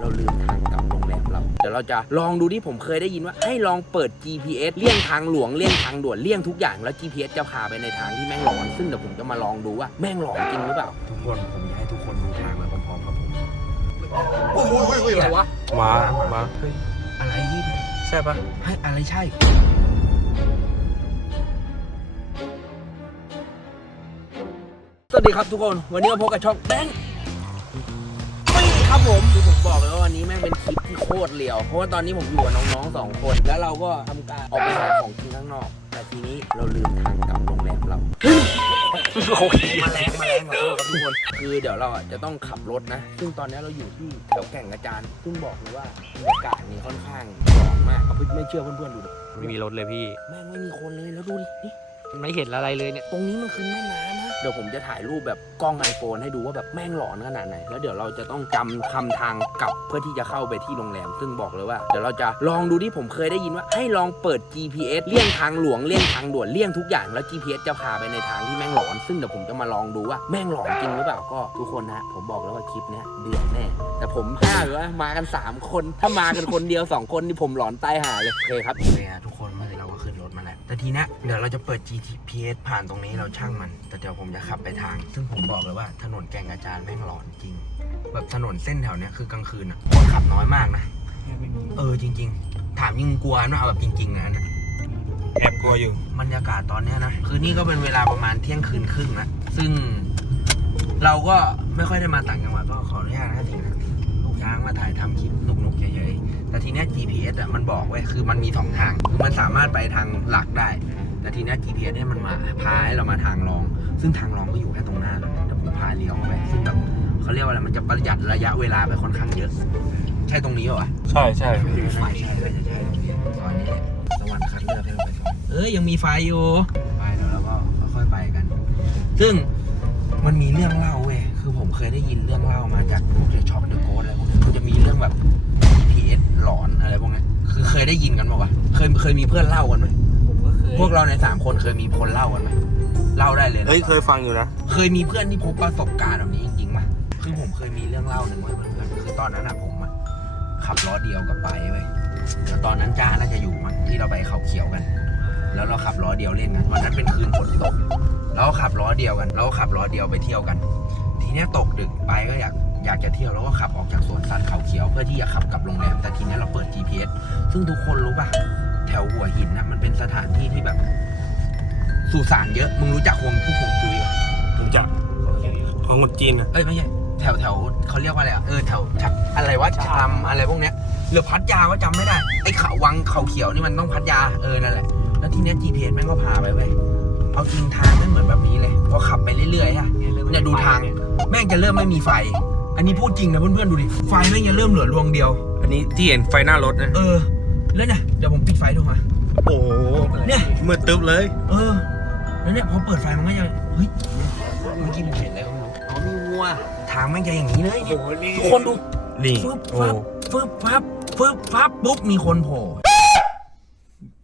เราลืมทางกลับโรงแรมเรา เดี๋ยวเราจะลองดูที่ผมเคยได้ยินว่าให้ลองเปิด GPS เลี่ยงทางหลวงเลี่ยงทางด่วนเลี่ยงทุกอย่างแล้ว GPS จะพาไปในทางที่แม่งหลอน ซึ่งเดี๋ยวผมจะมาลองดูว่าแม่งหลอนจริงหรือเปล่า ทุกคนผมจะให้ทุกคนดูทางไปพร้อมๆกับผมโอ้ยโอ้ยโอ้ยอะไรวะ มามาเฮ้ยอะไรที่ใช่ปะให้อะไรใช่ สวัสดีครับทุกคน วันนี้มาพบกับช่องแบงค์ปี้ ครับผมคือผมบอกเลยว่าวันนี้แม่งเป็นคลิปที่โคตรเลียว เพราะว่าตอนนี้ผมอยู่กับน้องๆสองคน แล้วเราก็ทำการออกไปหาของกินข้างนอก แต่ทีนี้เราลืมทางกลับโรงแรมเรา โอเคมาแรงมาแรงขอโทษครับทุกคน คือเดี๋ยวเราอะจะต้องขับรถนะ ซึ่งตอนนี้เราอยู่ที่แถวแก่งกระจานซึ่งบอกเลยว่าบรรยากาศนี่ค่อนข้างร้อนมากเอาไม่เชื่อเพื่อนๆดูดิไม่มีรถเลยพี่ แม่งไม่มีคนเลยแล้วดูดินี่ไม่เห็นอะไรเลยเนี่ย ตรงนี้มันคือแม่น้ำนะเดี๋ยวผมจะถ่ายรูปแบบกล้องไอโฟนให้ดูว่าแบบแม่งหลอนขนาดไหน แล้วเดี๋ยวเราจะต้องจำคำทางกลับเพื่อที่จะเข้าไปที่โรงแรม ซึ่งบอกเลยว่าเดี๋ยวเราจะลองดูที่ผมเคยได้ยินว่า ให้ลองเปิด GPS เลี่ยงทางหลวงเลี่ยงทางด่วนเลี่ยงทุกอย่างแล้ว GPS จะพาไปในทางที่แม่งหลอน ซึ่งเดี๋ยวผมจะมาลองดูว่าแม่งหลอนจริงหรือเปล่าก็ทุกคนนะผมบอกแล้วว่าคลิปนี้เดือดแน่แต่ผมห้าหรือว่ามากันสามคน ถ้ามากันคนเดียวสองคนนี่ผมหลอนตายหาเลยโอเคครับเนี่ยทุก แล้วแต่ทีเนี้ยเดี๋ยวเราจะเปิด GPS ผ่านตรงนี้เราช่างมัน แต่เดี๋ยวผมจะขับไปทาง ซึ่งผมบอกเลยว่าถนนแก่งกระจานแม่งหลอนจริง แบบถนนเส้นแถวเนี้ยคือกลางคืนอะคนขับน้อยมากนะ เออจริง ๆ ถามยิงกลัวนะเอาแบบจริงๆนะอันเนี้ยแอบกลัวอยู่บรรยากาศตอนเนี้ยนะ คือนี่ก็เป็นเวลาประมาณเที่ยงคืนครึ่งนะซึ่ง เราก็ไม่ค่อยได้มาต่างจังหวัดก็ขออนุญาตนะทีนะลูกช้าง มาถ่ายทำคลิปหนุกๆเฉยๆแต่ทีเนี้ย GPS อะมันบอกไว้คือมันมีสองทางคือมันสามารถไปทางหลักได้ แต่ทีเนี้ย GPS เนี่ยมันมาพาให้เรามาทางรอง ซึ่งทางรองก็อยู่แค่ตรงหน้าเราแต่ผมพาเลี้ยวไปซึ่งแบบเขาเรียกว่าอะไรมันจะประหยัดระยะเวลาไปค่อนข้างเยอะ ใช่ตรงนี้เหรอวะใช่ใช่ใช่ใช่ใช่ตอนนี้สวรรค์คัดเลือกให้เราไปสองเอ้ยยังมีไฟอยู่ไปแล้วเราก็ค่อยๆไปกัน ซึ่งมันมีเรื่องเล่าเว้ย คือผมเคยได้ยินเรื่องเล่ามาจากพวกเดอะช็อปเดอะโก มันจะมีเรื่องแบบ GPS หลอนอะไรพวกนี้คือเคยได้ยินกันบอกว่าวะเคยเคยมีเพื่อนเล่ากันไหมผมก็เคยพวกเราในสามคนเคยมีคนเล่ากันไหมเล่าได้เลยนะ เฮ้ยเคยฟังอยู่นะ เคยมีเพื่อนที่พบประสบการณ์แบบนี้จริงๆไหมคือผมเคยมีเรื่องเล่าหนึ่งไว้เพื่อนๆคือตอนนั้นอะผมอะขับล้อเดียวกับไปเว้ยแล้วตอนนั้นจ้าน่าจะอยู่มั้งที่เราไปเขาเขียวกัน แล้วเราขับล้อเดียวเล่นกันวันนั้นเป็นคืนฝนตกแล้วก็ขับล้อเดียวกันแล้วก็ขับล้อเดียวไปเที่ยวกัน ทีเนี้ยตกดึกไปก็อยาก อยากจะเที่ยวแล้วก็ขับออกจากสวนสัตว์เขาเขียวเพื่อที่จะขับกลับโรงแรมแต่ทีเนี้ยเราเปิด GPS ซึ่งทุกคนรู้ป่ะ แถวหัวหินนะมันเป็นสถานที่ที่แบบสุสานเยอะ มึงรู้จักวงผู้ผงจุยป่ะรู้จักของคนจีนอะเอ้ยไม่ใช่แถวแถวเขาเรียกว่าอะไรอะเออแถวแถวอะไรวะชามอะไรพวกเนี้ยหรือพัทยาก็จำไม่ได้ไอ้เขาวังเขาเขียวนี่มันต้องพัทยาเออนั่นแหละแล้วทีเนี้ย GPS แม่งก็พาไปเว้ยเอาจริงทางไม่เหมือนแบบนี้เลย พอขับไปเรื่อยๆฮะเนี่ยดูทาง แม่งจะเริ่มไม่มีไฟ อันนี้พูดจริงนะเพื่อนๆดูดิ ไฟแม่งจะเริ่มเหลือดวงเดียว อันนี้ที่เห็นไฟหน้ารถนะ เออ แล้วเนี่ยเดี๋ยวผมปิดไฟดูมาโอ้โหเนี่ยมืดตึ๊บเลย เออ แล้วเนี่ยพอเปิดไฟมันก็จะเฮ้ย เมื่อกี้ผมเห็นอะไรก็ไม่รู้อ๋อมีวัว ทางแม่งจะอย่างนี้เลยเนี่ยทุกคนดูนี่ฟึบโอ้ฟับฟึบฟับฟึบฟับปุ๊บมีคนโผล่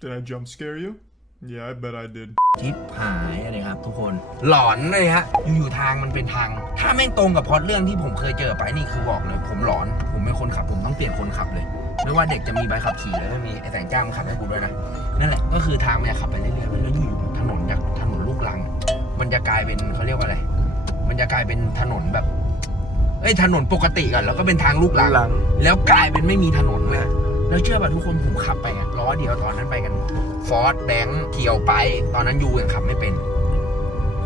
Did I jump scare you? Yeah, I bet I did. ชิปหายเลยครับทุกคน หลอนเลยฮะ อยู่ๆทางมันเป็นทาง ถ้าแม่งตรงกับพล็อดเรื่องที่ผมเคยเจอไปนี่คือบอกเลย ผมหลอน ผมเป็นคนขับ ผมต้องเปลี่ยนคนขับเลย ไม่ว่าเด็กจะมีใบขับขี่แล้วจะมีไอ้แสงจ้างมาขับให้กูด้วยนะ นั่นแหละ ก็คือทางมันจะขับไปเรื่อยๆแล้วอยู่ๆถนนจากถนนลูกรัง มันจะกลายเป็นเขาเรียกว่าอะไร มันจะกลายเป็นถนนแบบ เอ้ยถนนปกติก่อนแล้วก็เป็นทางลูกรังหลังแล้วกลายเป็นไม่มีถนนเลย แล้วเชื่อป่ะทุกคนผมขับไปอะล้อเดียวตอนนั้นไปกันฟอร์ดแบงค์เขียวไป ตอนนั้นยูยังขับไม่เป็น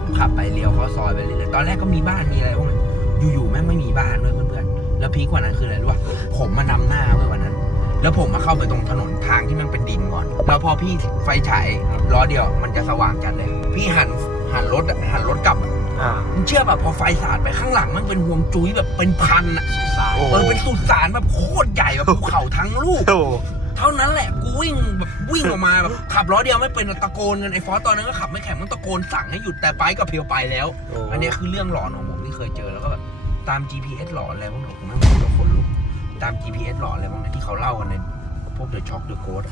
ผมขับไปเลี้ยวเข้าซอยไปเรื่อยๆตอนแรกก็มีบ้านมีอะไรพวกนั้นอยู่ๆแม่งไม่มีบ้านด้วยเพื่อนๆแล้วพีกว่านั้นคืออะไรรู้ป่ะผมมานำหน้าเว้ยวันนั้น แล้วผมมาเข้าไปตรงถนนทางที่มันเป็นดินก่อน แล้วพอพี่ไฟฉายล้อเดียวมันจะสว่างจัดเลย พี่หันหันรถหันรถกลับ อะอ่า มึงเชื่อป่ะพอไฟสาดไปข้างหลังมันเป็นห่วงจุ้ยแบบเป็นพันอะโอ้โห เออเป็นสุสานแบบโคตรใหญ่แบบภูเขาทั้งลูก โอ้โหเท่านั้นแหละกูวิ่งแบบวิ่งออกมาแบบขับล้อเดียวไม่เป็นตะโกนกันไอ้ฟอสตอนนั้นก็ขับไม่แข็งมันตะโกนสั่งให้หยุดแต่ไปกับเพียวไปแล้ว อันนี้คือเรื่องหลอนของผมที่เคยเจอแล้วก็แบบตาม GPS หลอนอะไรพวกนี้ผมไม่รู้ว่าคนลุกตาม GPS หลอนอะไรพวกนี้ที่เขาเล่ากันในพวกเดอะช็อคเดอะโกด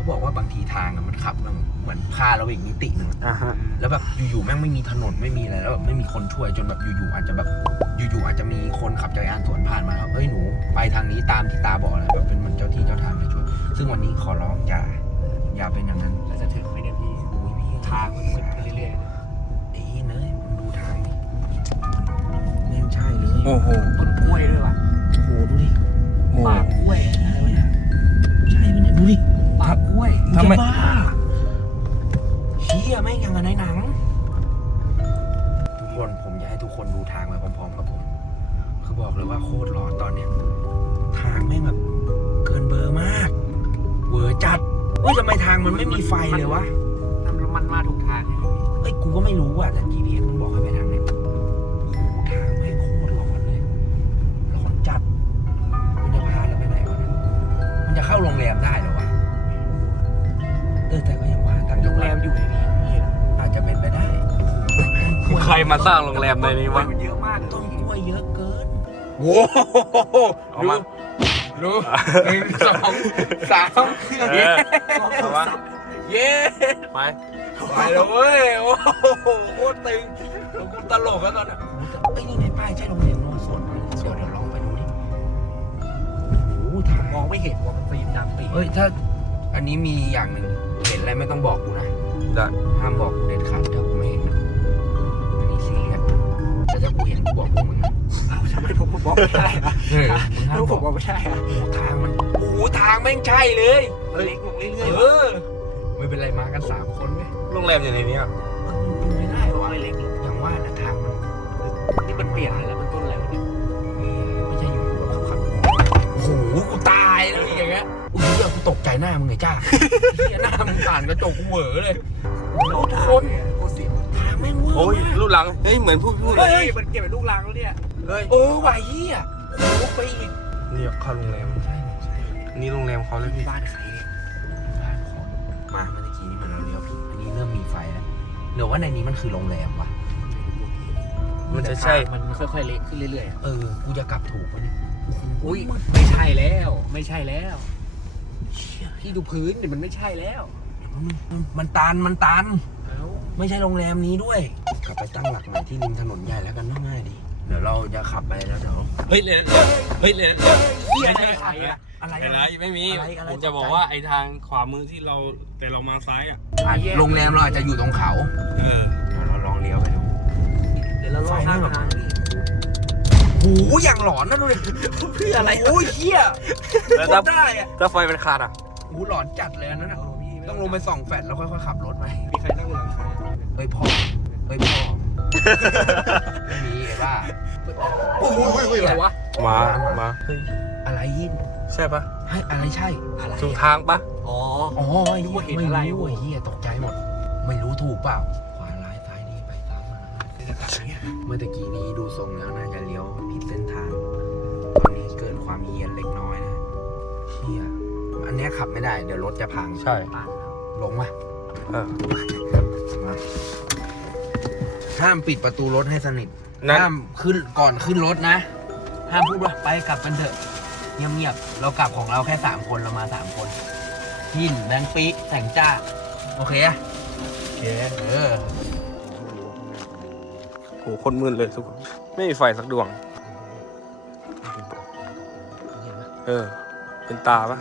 เขาบอกว่าบางทีทางอะมันขับมันเหมือนพาเราไปอีกมิติหนึ่งอะอ่าฮะแล้วแบบอยู่ๆแม่งไม่มีถนนไม่มีอะไรแล้วแบบไม่มีคนช่วยจนแบบอยู่ๆอาจจะแบบอยู่ๆอาจจะมีคนขับจักรยานสวนผ่านมาแล้วเอ้ยหนูไปทางนี้ตามที่ตาบอกนะแบบเป็นเหมือนเจ้าที่เจ้าทางมาช่วย ซึ่งวันนี้ขอร้องอย่าอย่าเป็นอย่างนั้นแล้วจะถึงไหมเนี่ยพี่โอ้ยพี่ทางมันมืดขึ้นเรื่อยไอ้เนยมึงดูทางดิแม่งใช่เลยโอ้โหๆต้น มทางมันไม่มีไฟเลยวะ มันมันมาถูกทางใช่ไหมพี่เอ้ยกูก็ไม่รู้อะแต่ GPS มันบอกให้ไปทางเนี้ยโอ้โหทางแม่งโคตรร้อนเลยร้อนจัดมันจะพาเราไปไหนวะเนี่ยมันจะเข้าโรงแรมได้เหรอวะเออแต่ก็ยังว่าต่างโรจังงหแรวัดมอยู่ในนี้พี่นะอาจจะเป็นไปได้ใครมาสร้างโรงแรมในนี้วะ มันเยอะมากต้นกล้วยเยอะเกิน โว้โหเอามาดูหนึ่งสองสาม เออเอามา เย้ไปไปแล้วเว้ยโอ้โหโคตรตึงแล้วกูตลกแล้วตอนนั้นเอ้ยนี่ไงป้ายใช่โรงเรียนโน้นสวนไหมเดี๋ยวเดี๋ยวลองไปดูดิโอ้โหทางมองไม่เห็นว่ามันฟิล์มดำปีเฮ้ยถ้าอันนี้มีอย่างหนึ่งเห็นอะไรไม่ต้องบอกกูนะได้ห้ามบอกกูเด็ดขาดถ้ากูไม่เห็นนะอันนี้ซีเรียสแต่ถ้ากูเห็นกูบอกพวกมึงนะอ้าวทำไมผมบอกไม่ได้อะเออมึงห้ามรู้บผอกมว่าไม่ใช่อะโอ้โหทางมัน โอ้โหทางแม่งใช่เลยมันเล็กลงเรื่อยเอๆว่ะอ ไม่เป็นไรมากันสามคนไหมโรงแรมอยู่ในนี้อะมันเป็นไม่ได้เพราะวะว่ามันเล็กลงอย่างว่านะทางมันนี่มันเปลี่ยนไปแล้วมันต้นอะไรวะเนี่ยไม่ใช่อยู่ๆแบบขับๆโอ้โหกูตายแล้วอีกอย่างเงี้ยอุ้ยเหี้ยกูตกใจหน้ามึงไงจ้าเหี้ยหน้ามึงผ่านกระจกกูเหวอเลยโอ้โหทุกคนโคตรเสียวทางแม่งเวอร์โอ้ยมาก รูปหลัง เฮ้ย เหมือนพูดพูดเลเฮ้ย ยมันเก็บเป็นลูกรังแล้วเนี่ยเฮ้ย เออไหวเฮียโอ้โหไปอีกนี่เข้าโรงแรมใช่ใช่นี่โรงแรมเขาเลยพี่ บ้านใคร หรือว่าในนี้มันคือโรงแรมวะ มันจะใช่ มันค่อยๆเล็กขึ้นเรื่อยๆอะเออ กูจะกลับถูกปะเนี่ยอุ้ยไม่ใช่แล้ว ไม่ใช่แล้วพี่ดูพื้นดิมันไม่ใช่แล้วมันมันมันตันมันตัน เอ้าไม่ใช่โรงแรมนี้ด้วย กลับไปตั้งหลักใหม่ที่ริมถนนใหญ่แล้วกันง่ายๆดี เดี๋ยวเราจะขับไปแล้วเดี๋ยว เฮ้ยเลยเฮ้ยเลยเหี้ยไม่อะไรใช่อะ อะไรอะไร ไม่มีอะไรอะไรผมจะบอกว่าไอ้ทางขวามือที่เราแต่เรามาซ้ายอะอะโรงแรมเราอาจจะอยู่ตรงเขาเออเดี๋ยวเราลองเลี้ยวไปดูเดี๋ยวเราลองข้างทางนี่โอ้โหอย่างหลอนนะดูดิเพื่ออะไรโอ้ยเฮียแล้วโคถ้าตรได้อะถ้าไฟเป็นขาดอะโอ้โหหลอนจัดเลยอันนั้นอะเออพี่ไม่ต้องลงไปส่องแฟลชแล้วค่อยๆขับรถไปมีใครนั่งหลังใครเฮ้ยพ่อเฮ้ยพ่อไม่มีไอ้บ้าโอ้ยอะไรวะมามาเฮ้ยอะไรยิน ใช่ปะให้อะไรใช่อะไรถูกทางปะอ๋อ อ๋อไอ้นึกว่าเห็นไม่อะไรรู้ไอ้เฮียตกใจหมด ไม่รู้ถูกเปล่า ขวาร้ายซ้ายดีไปตามมาเมื่อตะกี้นี้ดูทรงแล้วน่าจะเลี้ยวผิดเส้นทาง ตอนนี้เกิดความเฮียนเล็กน้อยนะเฮียอันเนี้ยขับไม่ได้ เดี๋ยวรถจะพังใช่อ่านแล้วลงมาเออมาห้ามปิดประตูรถให้สนิทนั่น ห้ามขึ้นก่อนขึ้นรถนะ ห้ามพูดว่าไปกลับกันเถอะ เงียบๆเรากลับของเราแค่สามคนเรามาสามคนหินแบงค์ปีแสงจ้า โอเคอะโอเคเออโหคนมืดเลยทุกคนไม่มีไฟสักดวง เออ เป็นตาปะ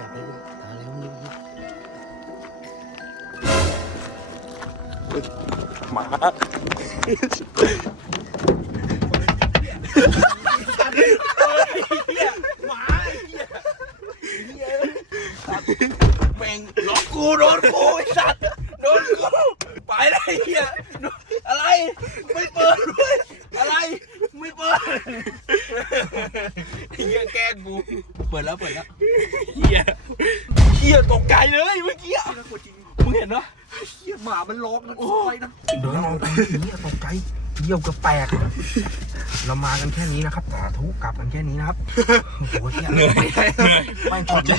หมา แม่งล็อกกูโดนกูไอ้สัตว์โดนกูไปเลยไอ้เฮียอะไรไม่เปิดด้วยอะไรไม่เปิดไอ้เฮียแกล้งกูเปิดแล้วเปิดแล้วเฮียเฮียตกใจเลยเมื่อกี้อะมึงเห็นเนาะเฮียหมามันร้องนะโอ้ซอยนะเดี๋ยวลองไปเฮียตกใจเยี่ยวกระแปลก เรามากันแค่นี้นะครับสาธุกลับกันแค่นี้นะครับโอ้โหเหี้ยไม่ถอดใจ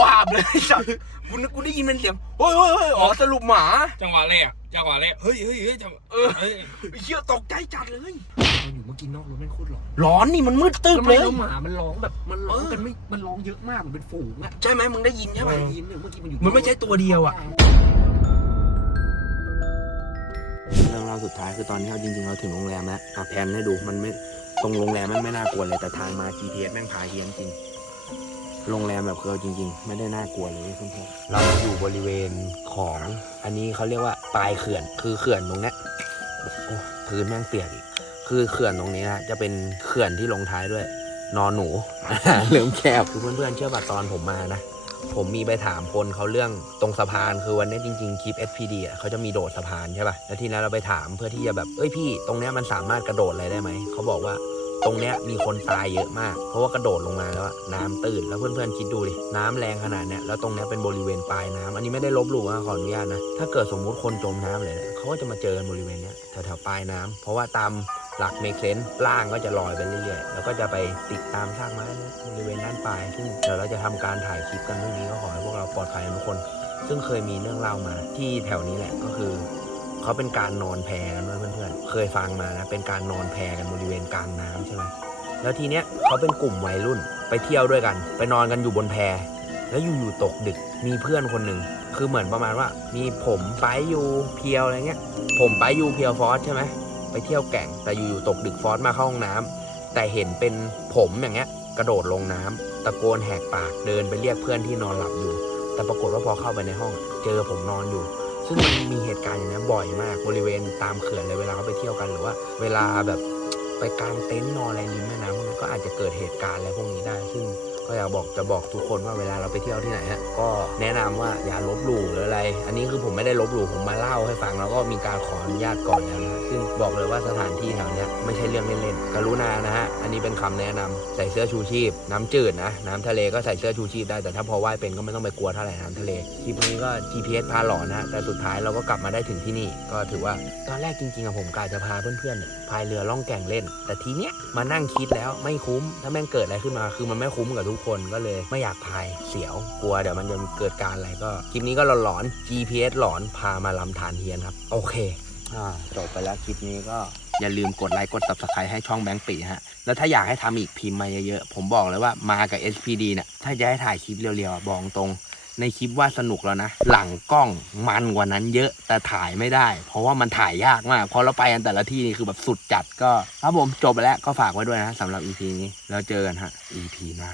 วาบเลยสัตว์กูนึกกูได้ยินเป็นเสียงเฮ้ยเฮ้ยเฮ้ยอ๋อสรุปหมาจังหวะแรกจังหวะแรกเฮ้ยเฮ้ยเฮ้ยจังหวะเออเฮ้ยไอ้เชี่ยตกใจจัดเลยเราอยู่เมื่อกี้นอกรถแม่งโคตรหลอนร้อนนี่มันมืดตึ๊บแล้วเลไม่ยแล้วหมามันร้องแบบมันร้องเออกันไม่มันร้องเยอะมากมันเป็นฝูงอะใช่ไหมมึงได้ยินใช่ไหม ได้ยินเนี่ยเมื่อกี้มันอยู่มันไม่ใช่ตัวเดียวอะเรื่องราสุดท้ายคือตอนที่เราจริงๆเราถึงโรงแรมแล้วอะแพนให้ดูมันไม่ตรงโรงแรมม่งไม่น่ากลัวเลยแต่ทางมา GPS แม่งพาเฮียนจริงโรงแรมแบบเราจริง ๆ ไม่ได้น่ากลัวเลยเพื่อนๆเราอยู่บริเวณของอันนี้เขาเรียกว่าปลายเขื่อนคือเขื่อนตรงเนี้ยโอ้พื้นแม่งเปียกอีกคือเขื่อนตรงนี้นะจะเป็นเขื่อนที่ลงท้ายด้วยนอนหนูเริ่มแคบคือเพื่อนๆเชื่อป่ะตอนผมมานะ ผมมีไปถามคนเขาเรื่องตรงสะพานคือวันนี้จริงๆคลิป SPD อะเขาจะมีโดดสะพานใช่ป่ะแล้วทีนั้นเราไปถามเพื่อที่จะแบบเอ้ยพี่ ตรงเนี้ยมันสามารถกระโดดอะไรได้ไหมเขาบอกว่าตรงเนี้ยมีคนตายเยอะมาก เพราะว่ากระโดดลงมาแล้วอะน้ำตื้นแล้วเพื่อนๆคิดดูดิน้ำแรงขนาดเนี้ยแล้วตรงเนี้ยเป็นบริเวณปลายน้ำอันนี้ไม่ได้ลบหลู่นะขออนุญาตนะถ้าเกิดสมมุติคนจมน้ำเลยนะเขาก็จะมาเจอกันบริเวณเนี้ยแถวๆปลายน้ำเพราะว่าตาม หลักเมคเซนล่างก็จะลอยไปเรื่อยๆ แล้วก็จะไปติดตามซากไม้นบริเวณด้านปลาย ซึ่งเดี๋ยวเราจะทำการถ่ายคลิปกันเรื่งนี้ก็ขอให้พวกเราปลอดภัยทุกคน ซึ่งเคยมีเรื่องเล่ามาที่แถวนี้แหละก็คือเขาเป็นการนอนแพกันด้วยเพื่อนๆ เคยฟังมานะ เป็นการนอนแพกันบริเวณกลางน้ำใช่ไหมแล้วทีเนี้ยเขาเป็นกลุ่มวัยรุ่นไปเที่ยวด้วยกัน ไปนอนกันอยู่บนแพ แล้วอยู่ๆตกดึกมีเพื่อนคนหนึ่งคือเหมือนประมาณว่า มีผมไปอยู่เพียวอะไรเงี้ย ผมไปอยู่เพียวฟอสใช่ไหม ไปเที่ยวแก่ง แต่อยู่ๆตกดึกฟอสมาเข้าห้องน้ำแต่เห็นเป็นผมอย่างเงี้ย กระโดดลงน้ำตะโกนแหกปากเดินไปเรียกเพื่อนที่นอนหลับอยู่ แต่ปรากฏว่าพอเข้าไปในห้องเจอผมนอนอยู่ ซึ่งมันมีเหตุการณ์อย่างนี้ยบ่อยมากบริเวณตามเขื่อนเลยเวลาเขาไปเที่ยวกันหรือว่า เวลาแบบไปกางเต็นท์นอนอะไรริมแม่น้ำพวกนั้นก็อาจจะเกิดเหตุการณ์อะไรพวกนี้ได้ซึ่ง ก็อยากบอกจะบอกทุกคนว่าเวลาเราไปเที่ยวที่ไหนฮะก็แนะนำว่าอย่าลบหลู่หรืออะไร อันนี้คือผมไม่ได้ลบหลู่ผมมาเล่าให้ฟังแล้วก็มีการขออนุญาตก่อนแล้วนะซึ่งบอกเลยว่าสถานที่แถวนี้ไม่ใช่เรื่องเล่นๆกรุณานะฮะอันนี้เป็นคำแนะนำใส่เสื้อชูชีพ น้ำจืดนะน้ำทะเลก็ใส่เสื้อชูชีพได้แต่ถ้าพอว่ายเป็นก็ไม่ต้องไปกลัวเท่าไหร่น้ำทะเลคลิปนี้ก็ GPS พาหลอนนะแต่สุดท้ายเราก็กลับมาได้ถึงที่นี่ ก็ถือว่าตอนแรกจริงๆอะผมกะจะพาเพื่อนๆพายเรือล่องแก่งเล่น แต่ทีเนี้ยมานั่งคิดแล้วไม่คุ้มถ้าแม่งเกิดอะไรขึ้นมาคือมันไม่คุ้มกับทุกคนก็เลยไม่อยากพายเสียวกลัวเดี๋ยวมันจะเกิดการอะไรก็คลิปนี้ก็หลอนๆ GPS หลอนพามาลำธารเฮียนครับ โอเคอจบไปแล้วคลิปนี้ก็อย่าลืมกดไลค์กด subscribe ให้ช่องแบงค์ปีฮะ แล้วถ้าอยากให้ทำอีกพิมพ์มาเยอะๆ ผมบอกเลยว่ามากับ SPD เนี่ยถ้าจะให้ถ่ายคลิปเร็วๆบอกตรงในคลิปว่าสนุกแล้วนะ หลังกล้องมันกว่านั้นเยอะแต่ถ่ายไม่ได้ เพราะว่ามันถ่ายยากมากพราะเราไปกันแต่ละที่นี่คือแบบสุดจัดก็ ครับผมจบไปแล้วก็ฝากไว้ด้วยนะสำหรับ EP นี้แล้วเจอกันฮะ EP หน้า